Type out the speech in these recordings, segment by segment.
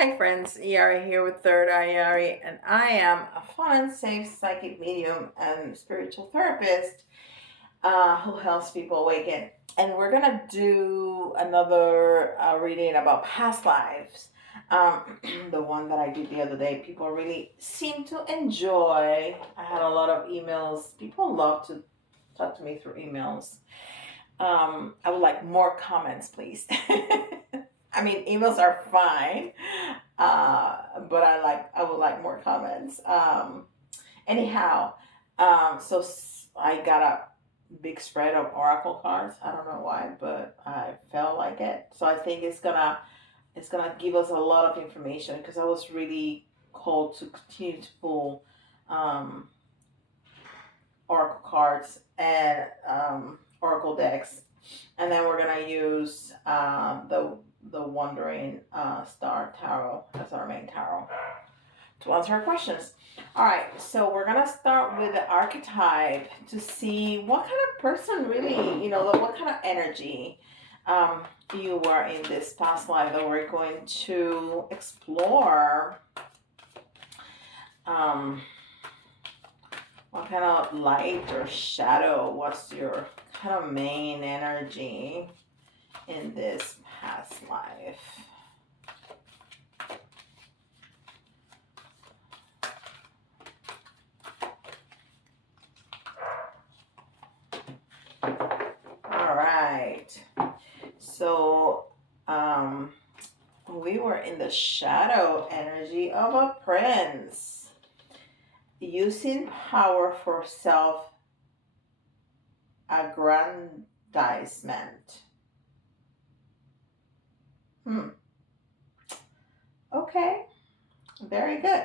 Hi friends, Yari here with Third Eye Yari, and I am a fun and safe psychic medium and spiritual therapist who helps people awaken. And we're gonna do another reading about past lives. The one that I did the other day, people really seem to enjoy. I had a lot of emails. People love to talk to me through emails. I would like more comments, please. I mean, emails are fine, but I would like more comments. Anyhow, I got a big spread of oracle cards. I don't know why, but I felt like it. So I think it's gonna give us a lot of information because I was really called to continue to pull um, oracle cards and oracle decks, and then we're gonna use the Wandering Star Tarot as our main tarot to answer our questions. All right, so we're gonna start with the archetype to see what kind of person really, what kind of energy you were in this past life that we're going to explore. Um, what kind of light or shadow was your kind of main energy in this past life? All right. So, we were in the shadow energy of a prince, using power for self aggrandizement. Okay, very good.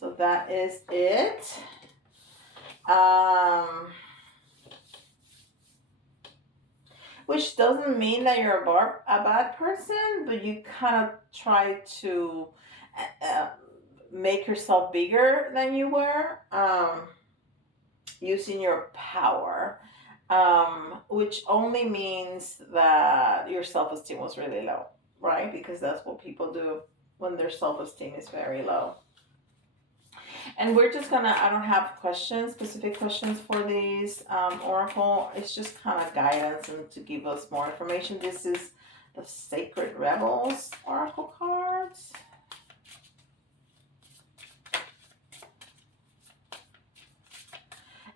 So that is it. Which doesn't mean that you're a bad person, but you kind of try to uh, make yourself bigger than you were, using your power, which only means that your self-esteem was really low, right? Because that's what people do when their self-esteem is very low. And we're just gonna, I don't have specific questions for these oracle. It's just kind of guidance and to give us more information. This is the Sacred Rebels oracle cards.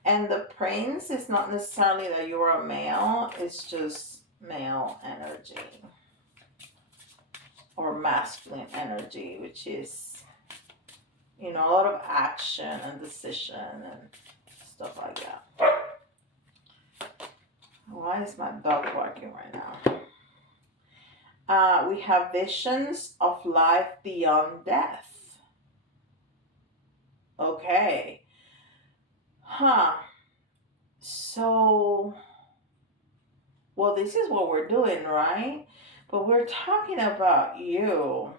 And the prince is not necessarily that you're a male, it's just male energy or masculine energy, which is, a lot of action and decision and stuff like that. Why is my dog barking right now? We have visions of life beyond death. Okay. So, well, this is what we're doing, right? But we're talking about you.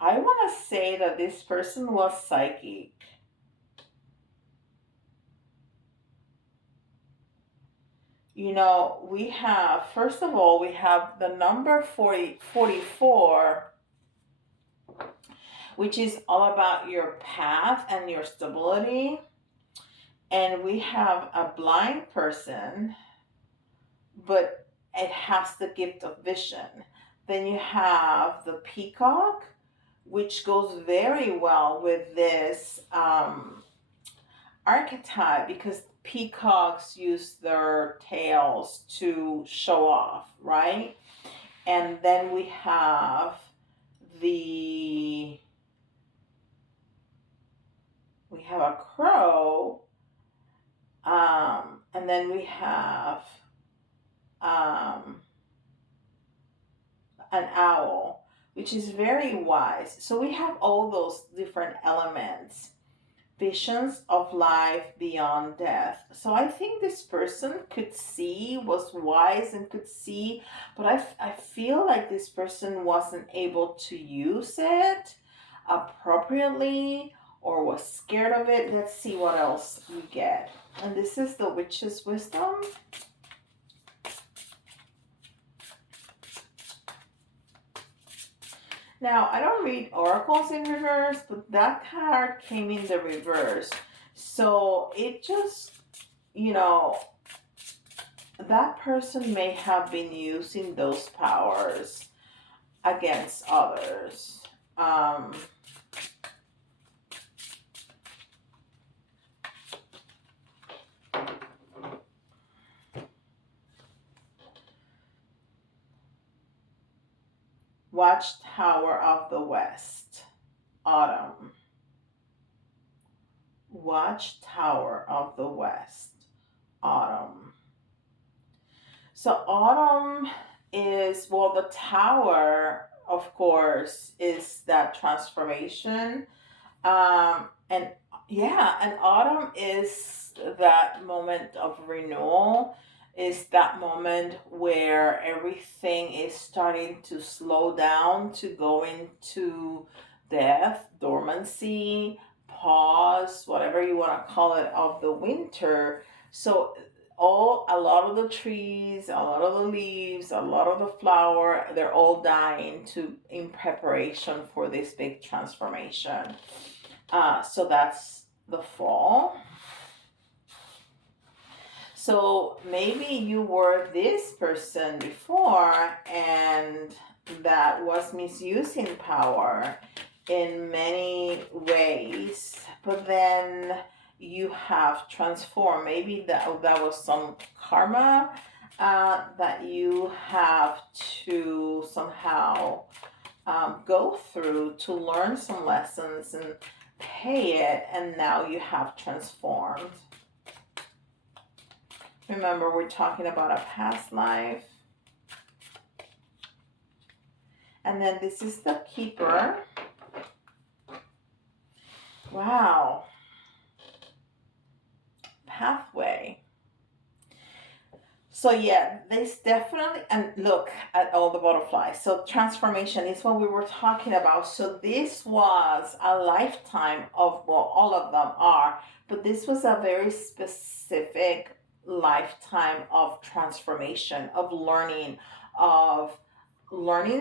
I want to say that this person was psychic. We have, first of all, we have the number 44, which is all about your path and your stability. And we have a blind person, but it has the gift of vision. Then you have the peacock, which goes very well with this archetype because peacocks use their tails to show off, right? And then we have a crow, and then we have an owl, which is very wise. So we have all those different elements. Visions of life beyond death. So I think this person was wise and could see, but I feel like this person wasn't able to use it appropriately or was scared of it. Let's see what else we get. And this is the Witch's Wisdom. Now, I don't read oracles in reverse, but that card came in the reverse. So it just, you know, that person may have been using those powers against others. Um, Watchtower of the West, Autumn. Watchtower of the West, Autumn. So Autumn is, well, the tower, of course, is that transformation. And yeah, and autumn is that moment of renewal, is that moment where everything is starting to slow down, to go into death, dormancy, pause, whatever you want to call it, of the winter. So a lot of the trees, a lot of the leaves, a lot of the flower, they're all dying to in preparation for this big transformation. So that's the fall. So maybe you were this person before and that was misusing power in many ways, but then you have transformed. Maybe that was some karma that you have to somehow go through to learn some lessons and pay it, and now you have transformed. Remember, we're talking about a past life. And then this is the keeper. Wow. Pathway. So yeah, this definitely, and look at all the butterflies. So transformation is what we were talking about. So this was a lifetime of, well, all of them are, but this was a very specific lifetime of transformation, of learning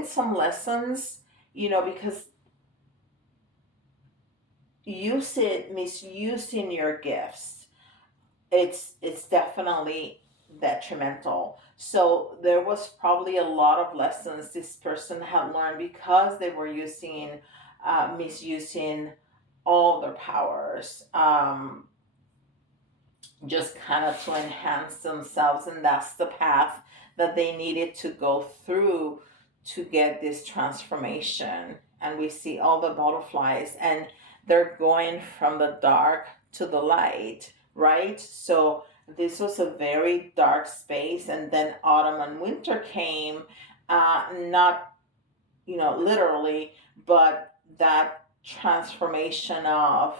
some lessons, because misusing your gifts, it's definitely detrimental. So there was probably a lot of lessons this person had learned because they were misusing all their powers, just kind of to enhance themselves, and that's the path that they needed to go through to get this transformation. And we see all the butterflies, and they're going from the dark to the light, right? So this was a very dark space, and then autumn and winter came, not literally, but that transformation of,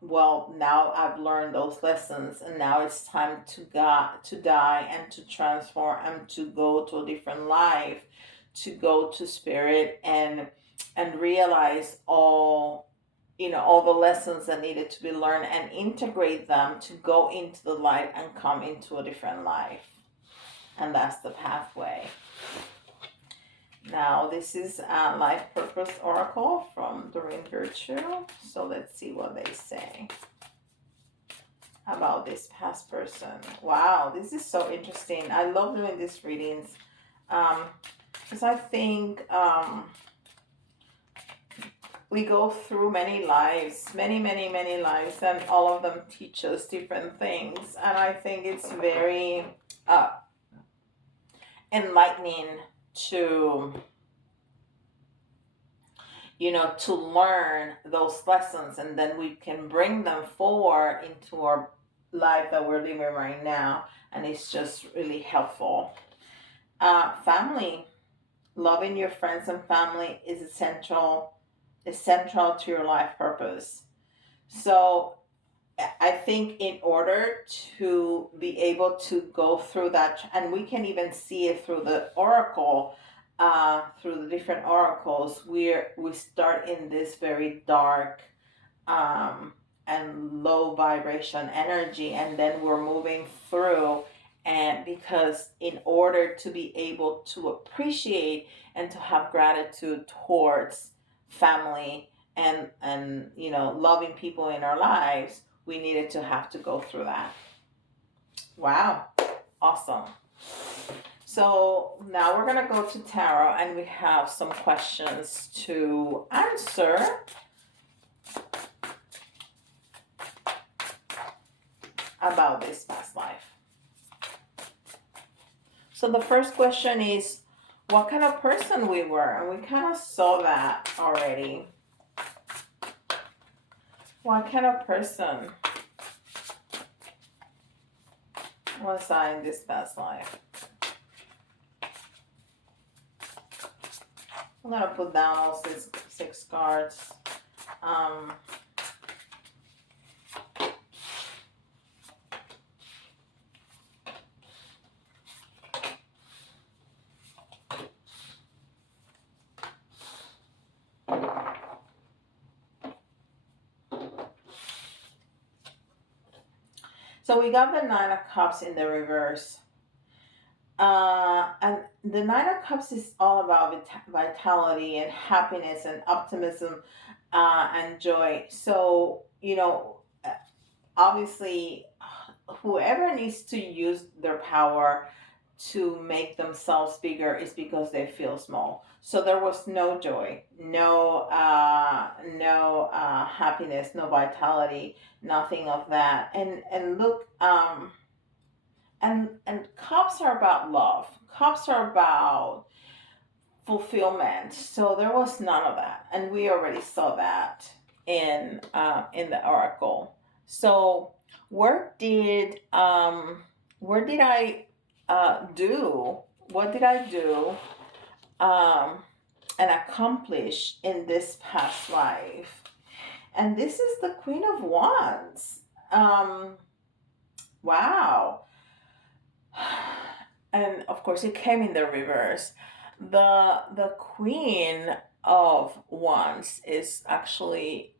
well, now I've learned those lessons, and now it's time to die and to transform and to go to a different life, to go to spirit, and realize all the lessons that needed to be learned, and integrate them to go into the light and come into a different life. And that's the pathway. Now, this is a Life Purpose Oracle from Doreen Virtue. So let's see what they say about this past person. Wow, this is so interesting. I love doing these readings because I think we go through many lives, many, many, many lives, and all of them teach us different things. And I think it's very enlightening to to learn those lessons, and then we can bring them forward into our life that we're living right now, and it's just really helpful. Family, loving your friends and family is essential to your life purpose. So I think in order to be able to go through that, and we can even see it through the oracle, through the different oracles, we start in this very dark and low vibration energy, and then we're moving through, And because in order to be able to appreciate and to have gratitude towards family and loving people in our lives, we needed to have to go through that. Wow, awesome. So now we're gonna go to tarot, and we have some questions to answer about this past life. So the first question is what kind of person we were, and we kind of saw that already. What kind of person was I in this past life? I'm gonna put down all six cards. So we got the Nine of Cups in the reverse. And the Nine of Cups is all about vitality and happiness and optimism and joy. So, obviously, whoever needs to use their power to make themselves bigger is because they feel small. So there was no joy, no happiness, no vitality, nothing of that. And look, and cups are about love. Cups are about fulfillment. So there was none of that, and we already saw that in the oracle. So where did I do? What did I do and accomplish in this past life? And this is the Queen of Wands. Wow. And of course it came in the reverse. The Queen of Wands is actually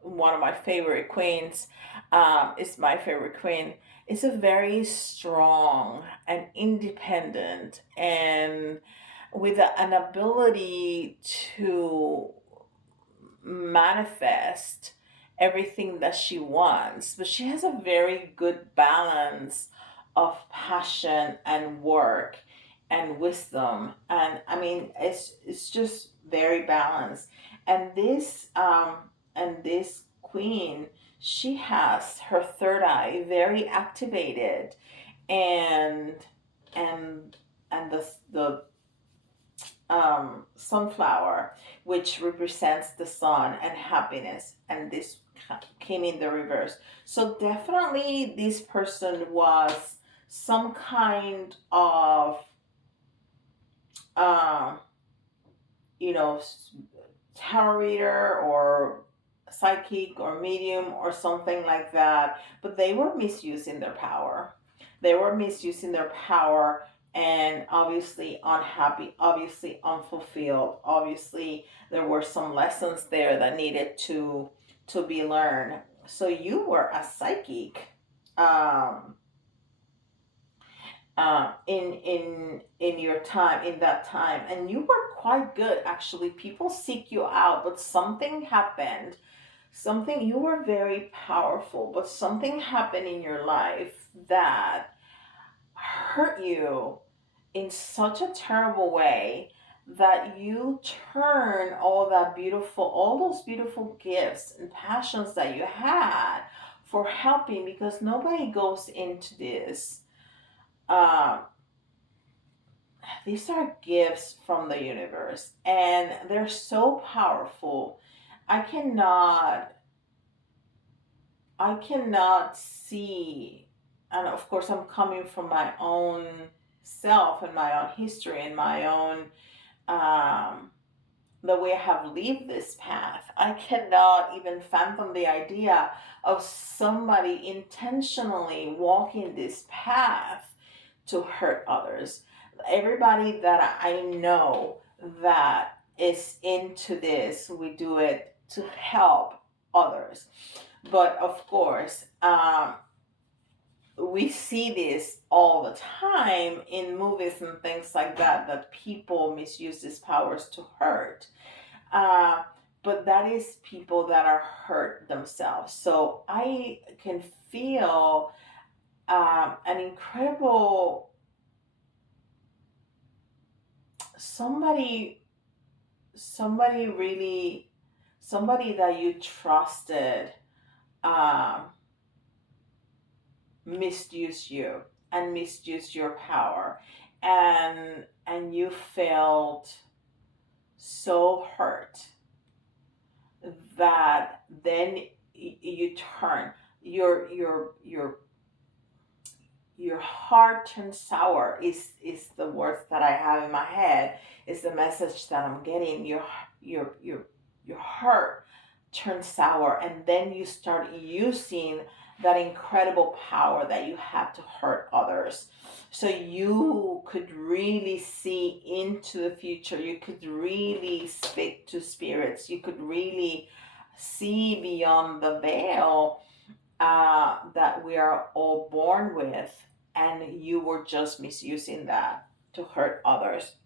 one of my favorite queens. It's my favorite queen. It's a very strong and independent and with an ability to manifest everything that she wants, but she has a very good balance of passion and work and wisdom, and I mean it's just very balanced. And this queen, she has her third eye very activated, and and and the sunflower, which represents the sun and happiness, and this came in the reverse. So definitely, this person was some kind of, um, you know, tarot reader or psychic or medium or something like that, but they were misusing their power. They were misusing their power, and obviously unhappy, obviously unfulfilled. Obviously, there were some lessons there that needed to be learned. So you were a psychic, um, in your time, in that time, and you were quite good actually. People seek you out, but something happened. Something, you were very powerful, but something happened in your life that hurt you in such a terrible way that you turn all those beautiful gifts and passions that you had for helping, because nobody goes into this. um, these are gifts from the universe, and they're so powerful. I cannot i cannot see, and of course I'm coming from my own self and my own history and my own, um, the way I have lived this path. I cannot even fathom the idea of somebody intentionally walking this path to hurt others. Everybody that I know that is into this, we do it to help others. But of course, we see this all the time in movies and things like that, that people misuse these powers to hurt. uh, but that is people that are hurt themselves. So I can feel an incredible somebody, somebody really, somebody that you trusted um, misused you and misused your power, and you felt so hurt that then you turn your your heart turns sour is the words that I have in my head, is the message that I'm getting. Your heart turns sour, and then you start using that incredible power that you have to hurt others. So you could really see into the future, you could really speak to spirits, you could really see beyond the veil that we are all born with, and you were just misusing that to hurt others.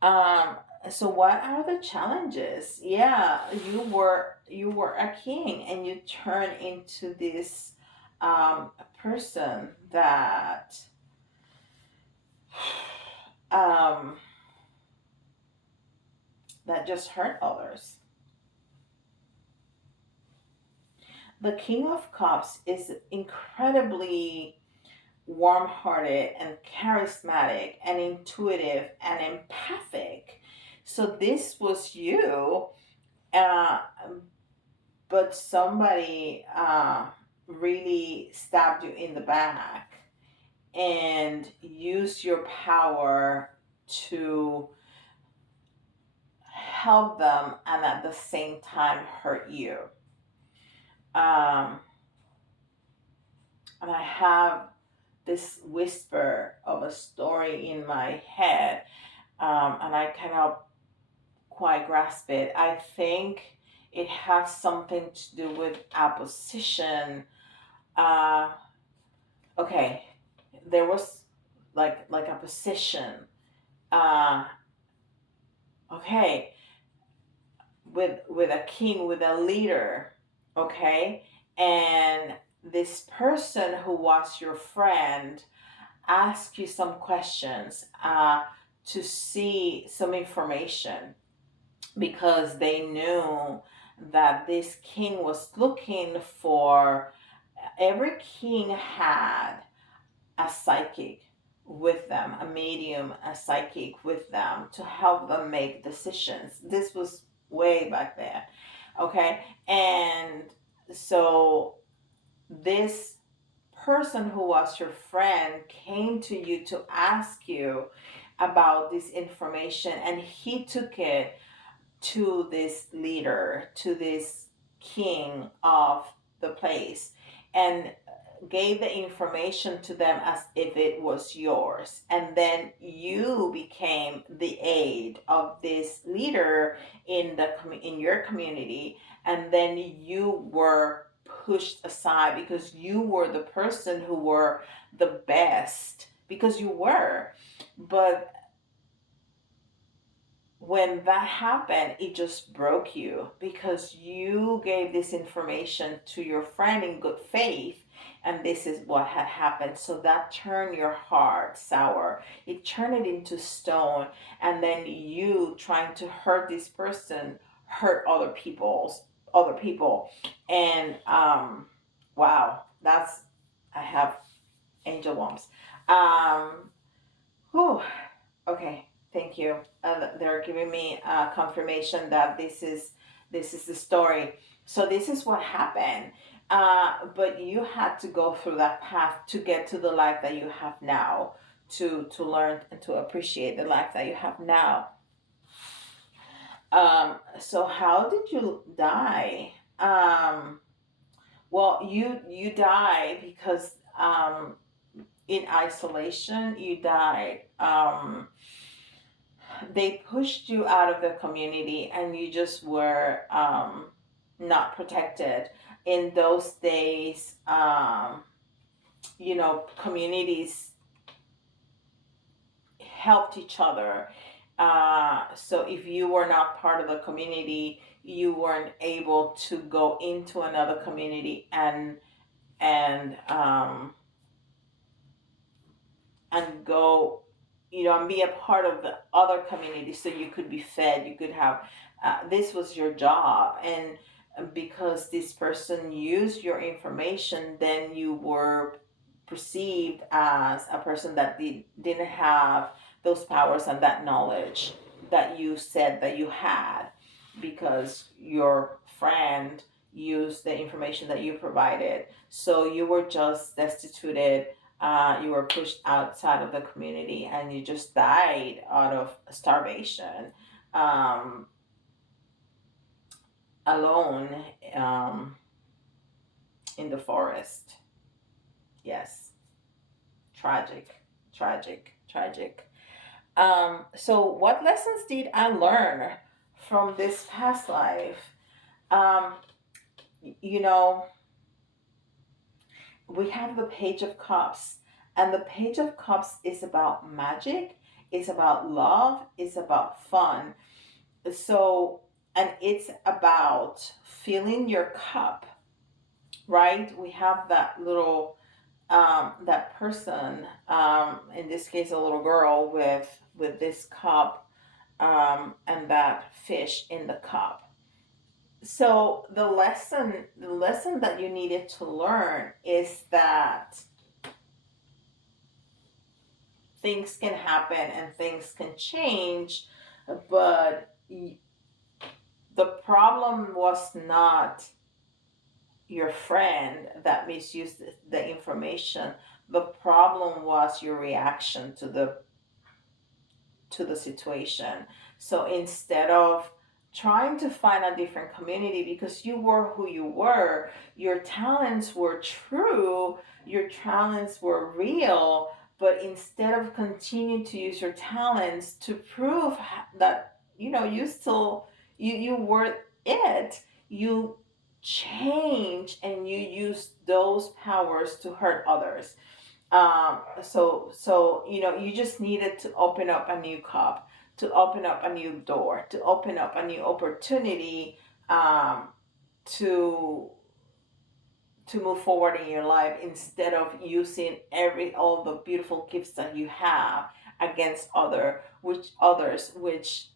Um, so what are the challenges? Yeah, you were a king, and you turn into this person um, that just hurt others. The King of Cups is incredibly warm hearted and charismatic and intuitive and empathic. So this was you, uh, but somebody really stabbed you in the back and used your power to help them and at the same time hurt you. Um, and I have this whisper of a story in my head, and I cannot quite grasp it. I think it has something to do with opposition. Uh, okay, there was like a position. Uh, okay, with a king, with a leader. Okay, and this person who was your friend asked you some questions to see some information, because they knew that this king was looking for. Every king had a psychic with them, a medium, a psychic with them to help them make decisions. This was way back then. Okay, and so this person who was your friend came to you to ask you about this information, and he took it to this leader, to this king of the place, and gave the information to them as if it was yours. And then you became the aid of this leader in your community, and then you were pushed aside because you were the person who were the best, because you were. But when that happened, it just broke you, because you gave this information to your friend in good faith, and this is what had happened. So that turned your heart sour. It turned it into stone, and then you trying to hurt this person hurt other people, and wow, that's I have angel wumps. Um, whew, Okay, thank you. They're giving me confirmation that this is the story. So this is what happened. But you had to go through that path to get to the life that you have now, to learn and to appreciate the life that you have now. So how did you die? Well, you died because in isolation you died. They pushed you out of the community, and you just were not protected. in those days, communities helped each other. So if you were not part of the community, you weren't able to go into another community and and go, and be a part of the other community, so you could be fed, you could have, this was your job. And because this person used your information, then you were perceived as a person that didn't have those powers and that knowledge that you said that you had, because your friend used the information that you provided. So you were just destituted, you were pushed outside of the community, and you just died out of starvation, um, alone, um, in the forest. Yes, tragic, tragic, tragic. So, what lessons did I learn from this past life? Um, you know, we have the Page of Cups, and the Page of Cups is about magic, it's about love, it's about fun. So, and it's about filling your cup, right? We have that little, that person, in this case, a little girl with this cup, and that fish in the cup. So the lesson that you needed to learn is that things can happen and things can change, but the problem was not your friend that misused the information. The problem was your reaction to the situation. So instead of trying to find a different community, because you were who you were, your talents were true, your talents were real, but instead of continuing to use your talents to prove that you still, you were it, you change and you use those powers to hurt others. So you just needed to open up a new cup, to open up a new door, to open up a new opportunity, to move forward in your life, instead of using every all the beautiful gifts that you have against others, which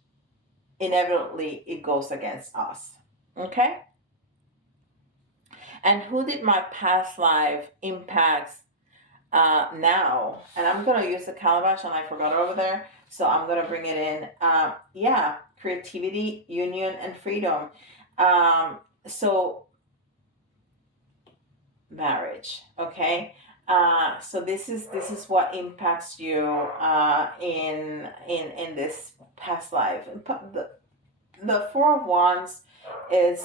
inevitably it goes against us. Okay. And who did my past life impacts now? And I'm gonna use the calabash, and I forgot it over there, so I'm gonna bring it in. Yeah, creativity, union, and freedom. So marriage, okay. So this is what impacts you, in this past life. The Four of Wands is,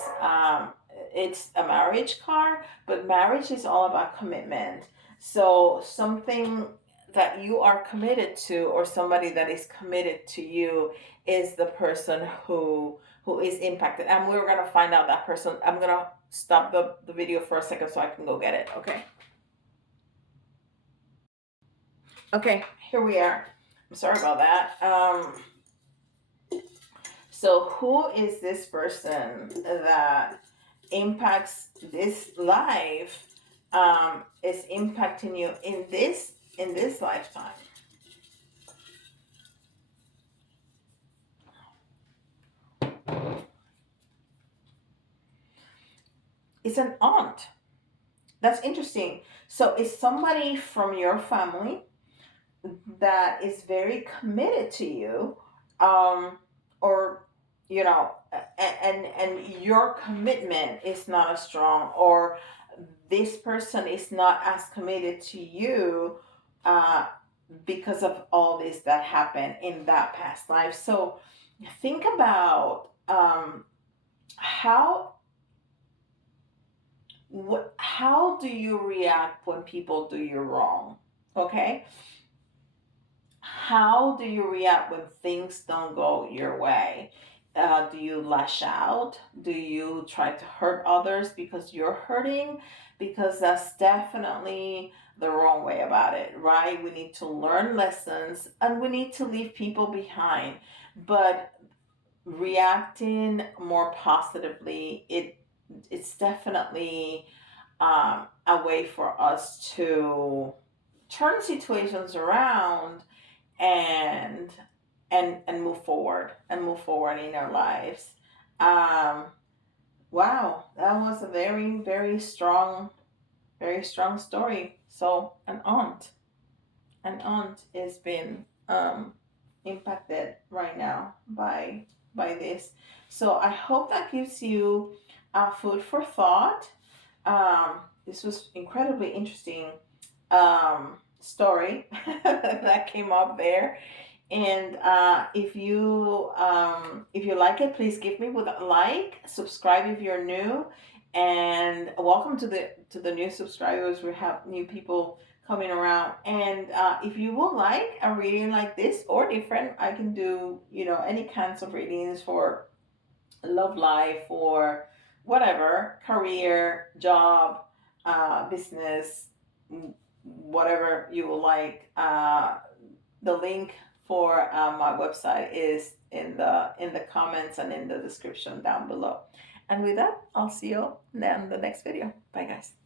it's a marriage card, but marriage is all about commitment. So something that you are committed to, or somebody that is committed to you, is the person who is impacted. And we're gonna find out that person. I'm gonna stop the video for a second so I can go get it. Okay. Okay, here we are. I'm sorry about that. So who is this person that impacts this life, is impacting you in this lifetime? It's an aunt. That's interesting. So it's somebody from your family that is very committed to you, or and your commitment is not as strong, or this person is not as committed to you, uh, because of all this that happened in that past life. So think about, how how do you react when people do you wrong? Okay, how do you react when things don't go your way? Do you lash out? Do you try to hurt others because you're hurting? Because that's definitely the wrong way about it, right? We need to learn lessons and we need to leave people behind. But reacting more positively, it's definitely a way for us to turn situations around and and move forward in our lives. um wow, that was a very strong story. So an aunt is being impacted right now by this. So I hope that gives you food for thought. This was incredibly interesting story that came up there. And if you like it, please give me with a like, subscribe if you're new, and welcome to the new subscribers. We have new people coming around. And if you would like a reading like this or different, I can do any kinds of readings for love life or whatever, career, job, business, whatever you would like. The link for my website is in the comments and in the description down below. And with that, I'll see you in the next video. Bye, guys.